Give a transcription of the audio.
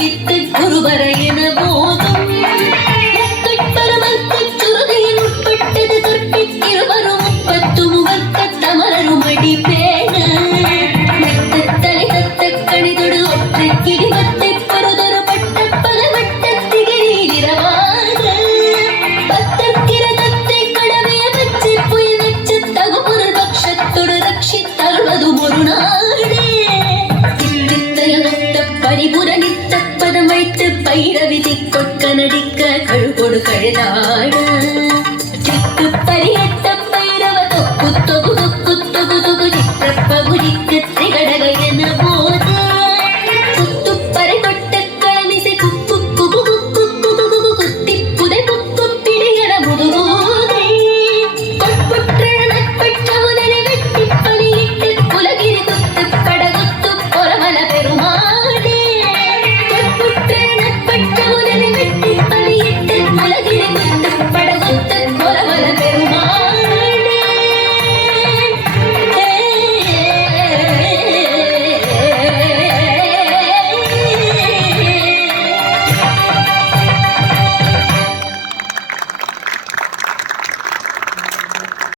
துதித்து குருவர என போதும் சுருதியின் உட்பட்டது கற்பித்திருவரும் முப்பத்து முகத்த தமரரும் அடி பேண தலை தத்த கணிதொடு ஒற்றை கிடிமத்தை பருதொரு பட்ட பல வட்ட திகிரில் இரவாக பத்தற்கிரதத்தை கடமைய வச்சு புயல் வச்சு தகுமுறை பட்சத்தொடு ரட்சித்தருள்வதும் ஒரு நாடே பரிபுரணித்த பதம் வைத்து பைரவிதி கொட்க நடிக்க கழுகொடு கழுதா